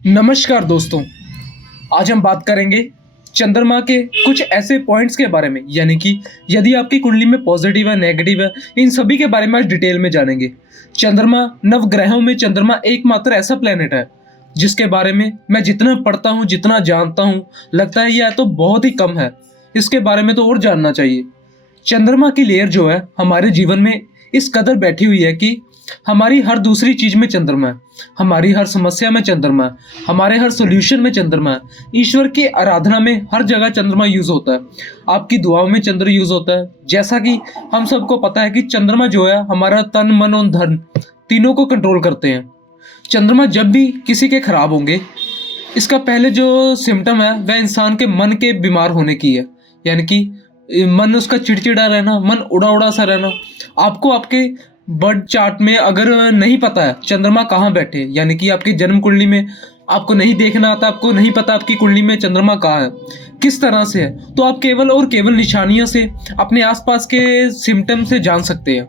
नमस्कार दोस्तों। आज हम बात करेंगे चंद्रमा के कुछ ऐसे पॉइंट्स के बारे में, यानी कि यदि आपकी कुंडली में पॉजिटिव है, नेगेटिव है, इन सभी के बारे में आज डिटेल में जानेंगे। चंद्रमा, नवग्रहों में चंद्रमा एकमात्र ऐसा प्लेनेट है जिसके बारे में मैं जितना पढ़ता हूँ, जितना जानता हूँ, लगता है यह तो बहुत ही कम है। इसके बारे में तो और जानना चाहिए। चंद्रमा की लेयर जो है हमारे जीवन में इस कदर बैठी हुई है कि हमारी हर दूसरी चीज में चंद्रमा है, हमारी हर समस्या में चंद्रमा है, हमारे हर सॉल्यूशन में चंद्रमा है। ईश्वर की आराधना में हर जगह चंद्रमा यूज होता है। आपकी दुआओं में चंद्र यूज होता है। जैसा कि हम सबको पता है कि चंद्रमा जो है हमारा तन, मन और धन तीनों को कंट्रोल करते हैं। चंद्रमा जब भी किसी के खराब होंगे, इसका पहले जो सिम्टम है वह इंसान के मन के बीमार होने की है, यानी कि मन उसका चिड़चिड़ा रहना, मन उड़ा उड़ा सा रहना। आपको आपके बर्थ चार्ट में अगर नहीं पता है चंद्रमा कहाँ बैठे, यानी कि आपकी जन्म कुंडली में आपको नहीं देखना आता, आपको नहीं पता आपकी कुंडली में चंद्रमा कहाँ है, किस तरह से है, तो आप केवल और केवल निशानियों से, अपने आसपास के सिम्टम से जान सकते हैं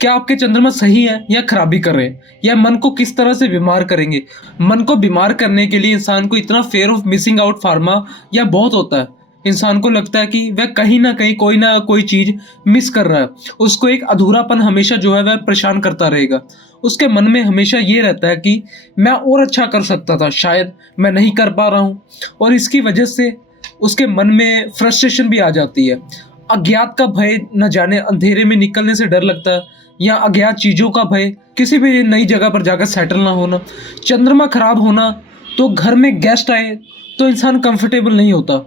क्या आपके चंद्रमा सही है या खराबी कर रहे हैं, या मन को किस तरह से बीमार करेंगे। मन को बीमार करने के लिए इंसान को इतना fair of missing out pharma या बहुत होता है। इंसान को लगता है कि वह कहीं ना कहीं कोई ना कोई चीज मिस कर रहा है। उसको एक अधूरापन हमेशा जो है वह परेशान करता रहेगा। उसके मन में हमेशा ये रहता है कि मैं और अच्छा कर सकता था, शायद मैं नहीं कर पा रहा हूँ, और इसकी वजह से उसके मन में फ्रस्ट्रेशन भी आ जाती है। अज्ञात का भय, न जाने अंधेरे में निकलने से डर लगता है, या अज्ञात चीजों का भय, किसी भी नई जगह पर जाकर सेटल ना होना। चंद्रमा खराब होना, तो घर में गेस्ट आए तो इंसान कंफर्टेबल नहीं होता।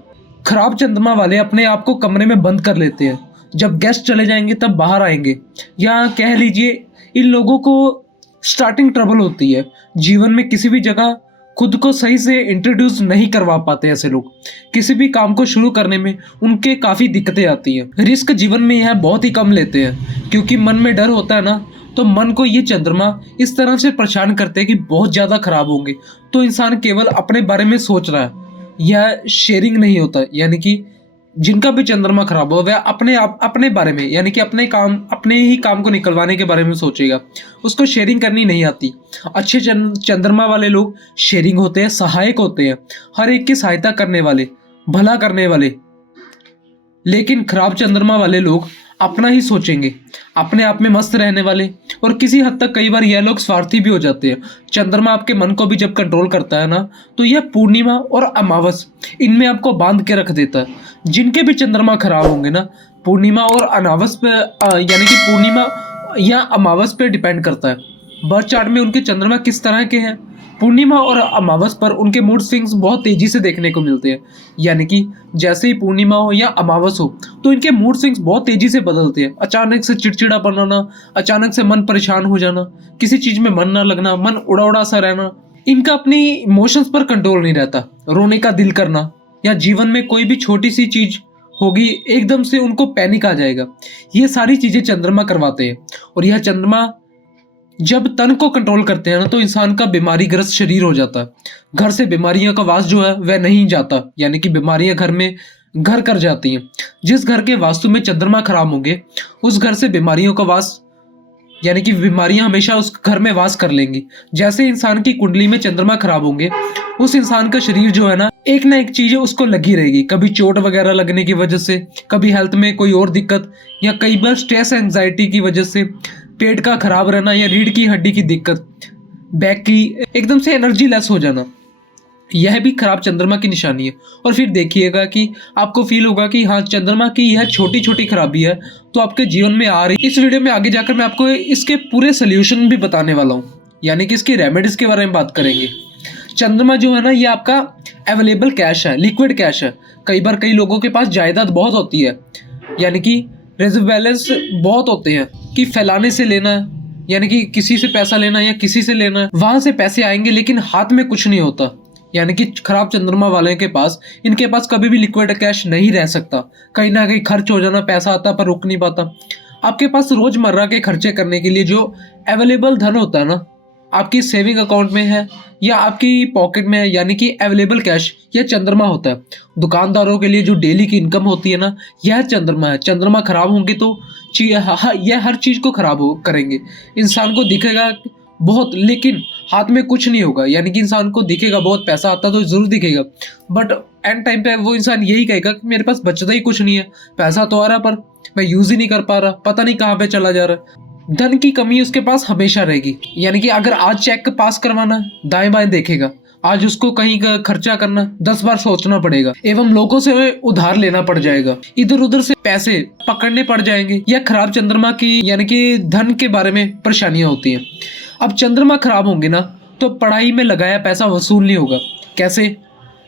खराब चंद्रमा वाले अपने आप को कमरे में बंद कर लेते हैं, जब गेस्ट चले जाएंगे तब बाहर आएंगे। या कह लीजिए इन लोगों को स्टार्टिंग ट्रबल होती है, जीवन में किसी भी जगह खुद को सही से इंट्रोड्यूस नहीं करवा पाते। ऐसे लोग किसी भी काम को शुरू करने में उनके काफ़ी दिक्कतें आती हैं। रिस्क जीवन में यह बहुत ही कम लेते हैं, क्योंकि मन में डर होता है ना, तो मन को ये चंद्रमा इस तरह से परेशान करते हैं कि बहुत ज़्यादा खराब होंगे, तो इंसान केवल अपने बारे में सोच रहा है। यह शेयरिंग नहीं होता, यानी कि जिनका भी चंद्रमा खराब हो वह अपने आप अपने बारे में, यानी कि अपने ही काम को निकलवाने के बारे में सोचेगा। उसको शेयरिंग करनी नहीं आती। अच्छे चंद्रमा वाले लोग शेयरिंग होते हैं, सहायक होते हैं, हर एक की सहायता करने वाले, भला करने वाले। लेकिन खराब चंद्रमा वाले लोग अपना ही सोचेंगे, अपने आप में मस्त रहने वाले, और किसी हद तक कई बार यह लोग स्वार्थी भी हो जाते हैं। चंद्रमा आपके मन को भी जब कंट्रोल करता है ना, तो यह पूर्णिमा और अमावस इनमें आपको बांध के रख देता है। जिनके भी चंद्रमा खराब होंगे ना, पूर्णिमा और अमावस पे यानी कि पूर्णिमा या अमावस पे डिपेंड करता है बर्थ चार्ट में उनके चंद्रमा किस तरह के हैं। पूर्णिमा और अमावस पर उनके मूड स्विंग्स बहुत तेजी से देखने को मिलते हैं, यानी कि जैसे ही पूर्णिमा हो या अमावस हो तो इनके मूड स्विंग्स बहुत तेजी से बदलते हैं। अचानक से चिड़चिड़ा बनाना, अचानक से मन परेशान हो जाना, किसी चीज में मन ना लगना, मन उड़ा उड़ा सा रहना, इनका अपनी इमोशंस पर कंट्रोल नहीं रहता। रोने का दिल करना, या जीवन में कोई भी छोटी सी चीज होगी एकदम से उनको पैनिक आ जाएगा। ये सारी चीजें चंद्रमा करवाते हैं। और यह चंद्रमा जब तन को कंट्रोल करते हैं ना, तो इंसान का बीमारी ग्रस्त शरीर हो जाता है। घर से बीमारियों का वास जो है वह नहीं जाता, यानी कि बीमारियां घर में घर कर जाती हैं। जिस घर के वास्तु में चंद्रमा खराब होंगे, उस घर से बीमारियों का वास, यानी कि बीमारियां हमेशा उस घर में वास कर लेंगी। जैसे इंसान की कुंडली में चंद्रमा खराब होंगे, उस इंसान का शरीर जो है ना एक चीज उसको लगी रहेगी। कभी चोट वगैरह लगने की वजह से, कभी हेल्थ में कोई और दिक्कत, या कई बार स्ट्रेस एंजाइटी की वजह से, पेट का खराब रहना, या रीढ़ की हड्डी की दिक्कत, बैक की एकदम से एनर्जी लेस हो जाना, यह भी खराब चंद्रमा की निशानी है। और फिर देखिएगा कि आपको फील होगा कि हाँ, चंद्रमा की यह छोटी छोटी खराबी है तो आपके जीवन में आ रही। इस वीडियो में आगे जाकर मैं आपको इसके पूरे सोल्यूशन भी बताने वाला हूँ, यानी कि इसकी रेमेडीज के बारे में बात करेंगे। चंद्रमा जो है ना, ये आपका अवेलेबल कैश है, लिक्विड कैश है। कई बार कई लोगों के पास जायदाद बहुत होती है, यानी कि रिजर्व बैलेंस बहुत होते हैं कि फैलाने से लेना है, यानी कि किसी से पैसा लेना या किसी से लेना है, वहां से पैसे आएंगे लेकिन हाथ में कुछ नहीं होता। यानी कि खराब चंद्रमा वाले के पास, इनके पास कभी भी लिक्विड कैश नहीं रह सकता। कहीं ना कहीं खर्च हो जाना, पैसा आता पर रुक नहीं पाता। आपके पास रोजमर्रा के खर्चे करने के लिए जो अवेलेबल धन होता है ना, आपकी सेविंग अकाउंट में है या आपकी पॉकेट में है, यानी कि अवेलेबल कैश, यह चंद्रमा होता है। दुकानदारों के लिए जो डेली की इनकम होती है ना, यह चंद्रमा है। चंद्रमा खराब होंगे तो यह हर चीज को खराब करेंगे। इंसान को दिखेगा बहुत, लेकिन हाथ में कुछ नहीं होगा। यानी कि इंसान को दिखेगा बहुत, पैसा आता तो ज़रूर दिखेगा, बट एंड टाइम पे वो इंसान यही कहेगा कि मेरे पास बचता ही कुछ नहीं है, पैसा तो आ रहा पर मैं यूज़ ही नहीं कर पा रहा, पता नहीं कहाँ पे चला जा रहा है। धन की कमी उसके पास हमेशा रहेगी। यानी कि अगर आज चेक पास करवाना है, दाएं बाएं देखेगा, आज उसको कहीं का खर्चा करना 10 बार सोचना पड़ेगा, एवं लोगों से उधार लेना पड़ जाएगा, इधर उधर से पैसे पकड़ने पड़ जाएंगे। या खराब चंद्रमा की यानी कि धन के बारे में परेशानियां होती हैं। अब चंद्रमा खराब होंगे ना तो पढ़ाई में लगाया पैसा वसूल नहीं होगा। कैसे?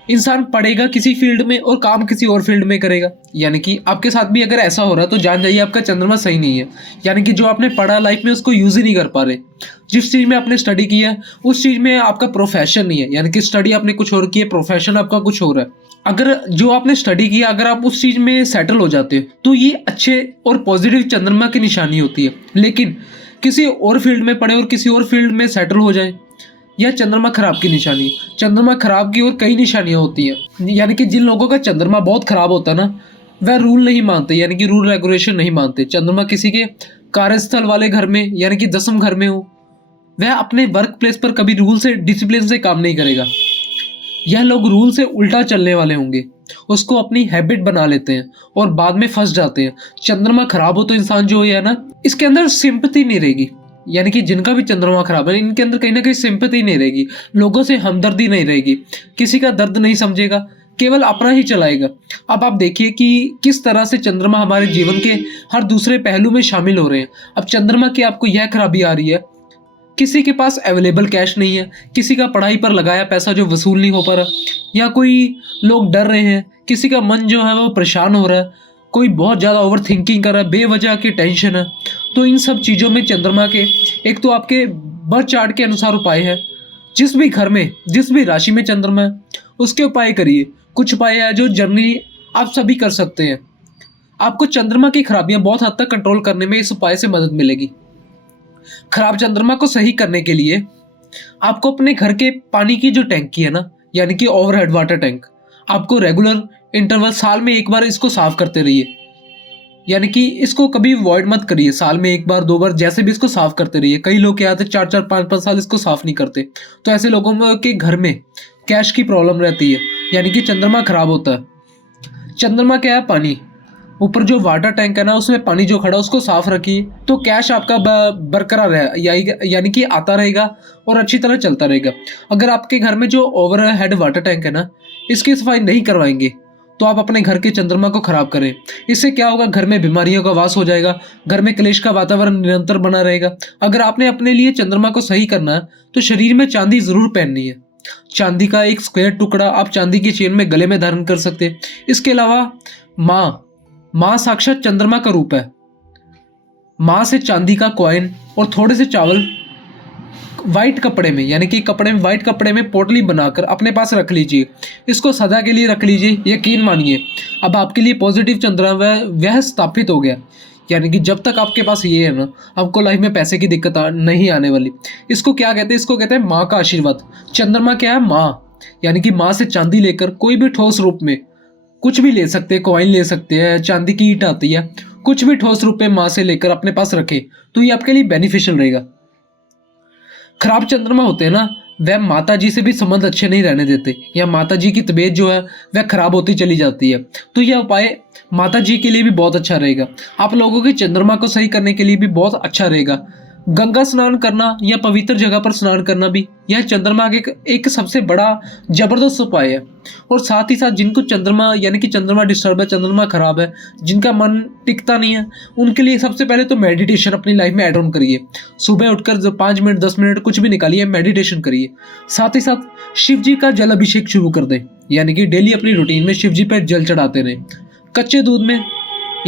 इंसान पढ़ेगा किसी फील्ड में और काम किसी और फील्ड में करेगा। यानी कि आपके साथ भी अगर ऐसा हो रहा है तो जान जाइए आपका चंद्रमा सही नहीं है। यानी कि जो आपने पढ़ा लाइफ में उसको यूज़ ही नहीं कर पा रहे। जिस चीज़ में आपने स्टडी किया है उस चीज़ में आपका प्रोफेशन नहीं है। यानी कि स्टडी आपने कुछ और की है, प्रोफेशन आपका कुछ और है। अगर जो आपने स्टडी किया अगर आप उस चीज़ में सेटल हो जाते हो तो ये अच्छे और पॉजिटिव चंद्रमा की निशानी होती है। लेकिन किसी और फील्ड में पढ़े और किसी और फील्ड में सेटल हो जाए, यह चंद्रमा खराब की निशानी। चंद्रमा खराब की और कई निशानियां होती हैं। यानी कि जिन लोगों का चंद्रमा बहुत खराब होता है ना, वह रूल नहीं मानते, यानी कि रूल रेगुलेशन नहीं मानते। चंद्रमा किसी के कार्यस्थल वाले घर में यानी कि 10th घर में हो, वह अपने वर्क प्लेस पर कभी रूल से डिसिप्लिन से काम नहीं करेगा। यह लोग रूल से उल्टा चलने वाले होंगे, उसको अपनी हैबिट बना लेते हैं और बाद में फंस जाते हैं। चंद्रमा खराब हो तो इंसान जो है ना, इसके अंदर सिंपैथी नहीं रहेगी। यानी कि जिनका भी चंद्रमा खराब है इनके अंदर कहीं ना कहीं सिंपैथी नहीं रहेगी, लोगों से हमदर्दी नहीं रहेगी, किसी का दर्द नहीं समझेगा, केवल अपना ही चलाएगा। अब आप देखिए कि किस तरह से चंद्रमा हमारे जीवन के हर दूसरे पहलू में शामिल हो रहे हैं। अब चंद्रमा की आपको यह खराबी आ रही है, किसी के पास अवेलेबल कैश नहीं है, किसी का पढ़ाई पर लगाया पैसा जो वसूल नहीं हो पा रहा, या कोई लोग डर रहे हैं, किसी का मन जो है वो परेशान हो रहा है, कोई बहुत ज़्यादा ओवर थिंकिंग कर रहा है, बेवजह की टेंशन है। तो इन सब चीज़ों में चंद्रमा के एक तो आपके बर्थ चार्ट के अनुसार उपाय है। जिस भी घर में जिस भी राशि में चंद्रमा है उसके उपाय करिए। कुछ उपाय है जो जर्नी आप सभी कर सकते हैं। आपको चंद्रमा की खराबियां बहुत हद तक कंट्रोल करने में इस उपाय से मदद मिलेगी। खराब चंद्रमा को सही करने के लिए आपको अपने घर के पानी की जो टैंकी है ना, यानी कि ओवरहेड वाटर टैंक, आपको रेगुलर इंटरवल साल में एक बार इसको साफ करते रहिए। यानी कि इसको कभी वॉइड मत करिए, साल में एक बार 2 बार जैसे भी इसको साफ करते रहिए। कई लोग क्या आते 4-4 5-5 साल इसको साफ नहीं करते, तो ऐसे लोगों के घर में कैश की प्रॉब्लम रहती है। यानी कि चंद्रमा खराब होता है। चंद्रमा क्या है? पानी। ऊपर जो वाटर टैंक है ना उसमें पानी जो खड़ा उसको साफ रखिए तो कैश आपका बरकरार है, यानी कि आता रहेगा और अच्छी तरह चलता रहेगा। अगर आपके घर में जो ओवर हेड वाटर टैंक है ना इसकी सफाई नहीं करवाएंगे तो आप अपने घर के चंद्रमा को खराब करें। इससे क्या होगा? घर में बीमारियों का वास हो जाएगा, घर में क्लेश का वातावरण निरंतर बना रहेगा। अगर आपने अपने लिए चंद्रमा को सही करना है तो शरीर में चांदी जरूर पहननी है। चांदी का एक स्क्वायर टुकड़ा आप चांदी की चेन में गले में धारण कर सकते हैं। इसके अलावा माँ साक्षात चंद्रमा का रूप है। माँ से चांदी का कॉइन और थोड़े से चावल वाइट कपड़े में, यानी कि वाइट कपड़े में पोटली बनाकर अपने पास रख लीजिए। इसको सदा के लिए रख लीजिए। यकीन मानिए अब आपके लिए पॉजिटिव चंद्रमा वह स्थापित हो गया। यानी कि जब तक आपके पास ये है ना, आपको लाइफ में पैसे की दिक्कत नहीं आने वाली। इसको क्या कहते हैं? इसको कहते हैं माँ का आशीर्वाद। चंद्रमा क्या है? माँ। यानी कि माँ से चांदी लेकर कोई भी ठोस रूप में कुछ भी ले सकते हैं, कॉइन ले सकते हैं, चांदी की ईंट आती है, कुछ भी ठोस रूप में माँ से लेकर अपने पास रखें तो ये आपके लिए बेनिफिशियल रहेगा। खराब चंद्रमा होते हैं ना, वह माता जी से भी संबंध अच्छे नहीं रहने देते, या माता जी की तबीयत जो है वह खराब होती चली जाती है। तो यह उपाय माता जी के लिए भी बहुत अच्छा रहेगा। आप लोगों के चंद्रमा को सही करने के लिए भी बहुत अच्छा रहेगा। गंगा स्नान करना या पवित्र जगह पर स्नान करना भी यह चंद्रमा के एक सबसे बड़ा जबरदस्त उपाय है। और साथ ही साथ जिनको चंद्रमा यानी कि चंद्रमा डिस्टर्ब है, चंद्रमा खराब है, जिनका मन टिकता नहीं है, उनके लिए सबसे पहले तो मेडिटेशन अपनी लाइफ में ऐड ऑन करिए। सुबह उठकर 5 मिनट 10 मिनट कुछ भी निकालिए, मेडिटेशन करिए। साथ ही साथ शिव जी का जल अभिषेक शुरू कर दें, यानी कि डेली अपनी रूटीन में शिव जी पर जल चढ़ाते रहें। कच्चे दूध में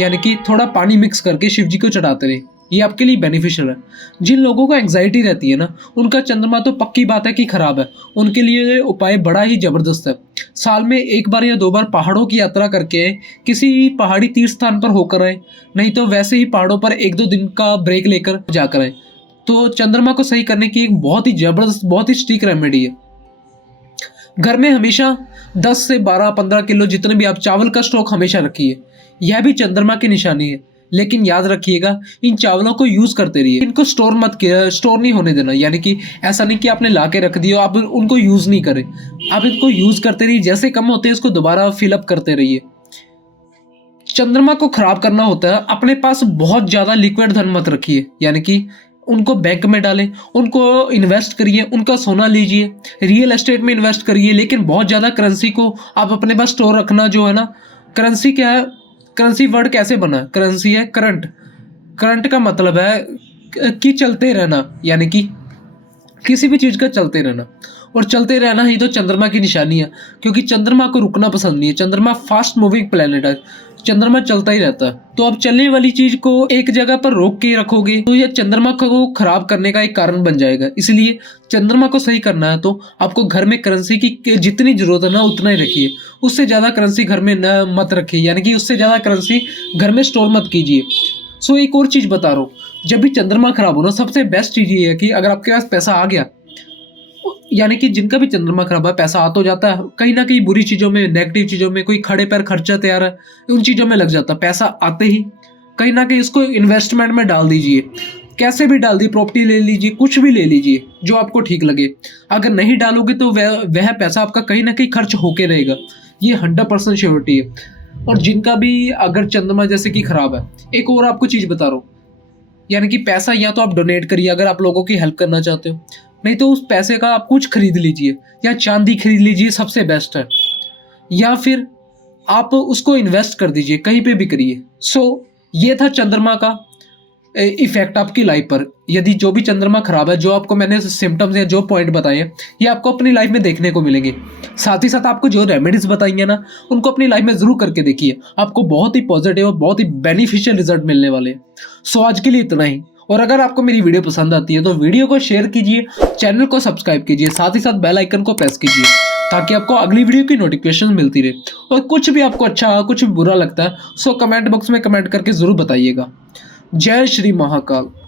यानी कि थोड़ा पानी मिक्स करके शिव जी को चढ़ाते रहें, ये आपके लिए बेनिफिशियल है। जिन लोगों को एंग्जाइटी रहती है ना, उनका चंद्रमा तो पक्की बात है कि खराब है, उनके लिए उपाय बड़ा ही जबरदस्त है। साल में 1 बार या 2 बार पहाड़ों की यात्रा करके किसी पहाड़ी तीर्थ स्थान पर होकर आए, नहीं तो वैसे ही पहाड़ों पर 1-2 दिन का ब्रेक लेकर जाकर आए। तो चंद्रमा को सही करने की एक बहुत ही जबरदस्त, बहुत ही स्टिक रेमेडी है। घर में हमेशा 10 से 12-15 किलो जितने भी आप चावल का स्टॉक हमेशा रखिए। यह भी चंद्रमा की निशानी है। लेकिन याद रखिएगा इन चावलों को यूज करते रहिए, इनको स्टोर नहीं होने देना। यानी कि ऐसा नहीं कि आपने ला के रख दिया आप उनको यूज नहीं करें, आप इनको यूज करते रहिए, जैसे कम होते हैं इसको दोबारा फिलअप करते रहिए। चंद्रमा को खराब करना होता है, अपने पास बहुत ज्यादा लिक्विड धन मत रखिए, यानी कि उनको बैंक में डालें, उनको इन्वेस्ट करिए, उनका सोना लीजिए, रियल एस्टेट में इन्वेस्ट करिए, लेकिन बहुत ज़्यादा करेंसी को आप अपने पास स्टोर रखना जो है ना। करेंसी क्या है, करेंसी वर्ड कैसे बना, करेंसी है करंट। करंट का मतलब है कि चलते रहना, यानी कि किसी भी चीज़ का चलते रहना, और चलते रहना ही तो चंद्रमा की निशानी है, क्योंकि चंद्रमा को रुकना पसंद नहीं है। चंद्रमा फास्ट मूविंग प्लेनेट है, चंद्रमा चलता ही रहता है। तो आप चलने वाली चीज को एक जगह पर रोक के रखोगे तो यह चंद्रमा को खराब करने का एक कारण बन जाएगा। इसलिए चंद्रमा को सही करना है तो आपको घर में करेंसी की जितनी जरूरत है ना उतना ही रखिए, उससे ज्यादा करेंसी घर में न मत रखिए, यानी कि उससे ज्यादा करेंसी घर में स्टोर मत कीजिए। सो एक और चीज बता रहा हूँ, जब भी चंद्रमा खराब हो ना, सबसे बेस्ट चीज ये है कि अगर आपके पास पैसा आ गया, यानी कि जिनका भी चंद्रमा खराब है पैसा आ तो जाता है, कहीं ना कहीं बुरी चीजों में, नेगेटिव चीजों में, कोई खड़े पैर खर्चा तैयार है उन चीजों में लग जाता है। पैसा आते ही कहीं ना कहीं इसको इन्वेस्टमेंट में डाल दीजिए, कैसे भी डाल दी, प्रॉपर्टी ले लीजिए, कुछ भी ले लीजिए जो आपको ठीक लगे। अगर नहीं डालोगे तो वह पैसा आपका कहीं ना कहीं खर्च होके रहेगा, ये 100% श्योरिटी है। और जिनका भी अगर चंद्रमा जैसे कि खराब है, एक और आपको चीज बता रहा हूँ, यानी कि पैसा या तो आप डोनेट करिए अगर आप लोगों की हेल्प करना चाहते हो, नहीं तो उस पैसे का आप कुछ खरीद लीजिए, या चांदी खरीद लीजिए, सबसे बेस्ट है, या फिर आप उसको इन्वेस्ट कर दीजिए, कहीं पे भी करिए। सो ये था चंद्रमा का इफेक्ट आपकी लाइफ पर। यदि जो भी चंद्रमा खराब है, जो आपको मैंने सिम्टम्स या जो पॉइंट बताए हैं, ये आपको अपनी लाइफ में देखने को मिलेंगे। साथ ही साथ आपको जो रेमेडीज बताई हैं ना, उनको अपनी लाइफ में जरूर करके देखिए, आपको बहुत ही पॉजिटिव और बहुत ही बेनिफिशियल रिजल्ट मिलने वाले हैं। सो आज के लिए इतना ही, और अगर आपको मेरी वीडियो पसंद आती है तो वीडियो को शेयर कीजिए, चैनल को सब्सक्राइब कीजिए, साथ ही साथ बेल आइकन को प्रेस कीजिए ताकि आपको अगली वीडियो की नोटिफिकेशन मिलती रहे। और कुछ भी आपको अच्छा, कुछ भी बुरा लगता है, सो कमेंट बॉक्स में कमेंट करके जरूर बताइएगा। जय श्री महाकाल।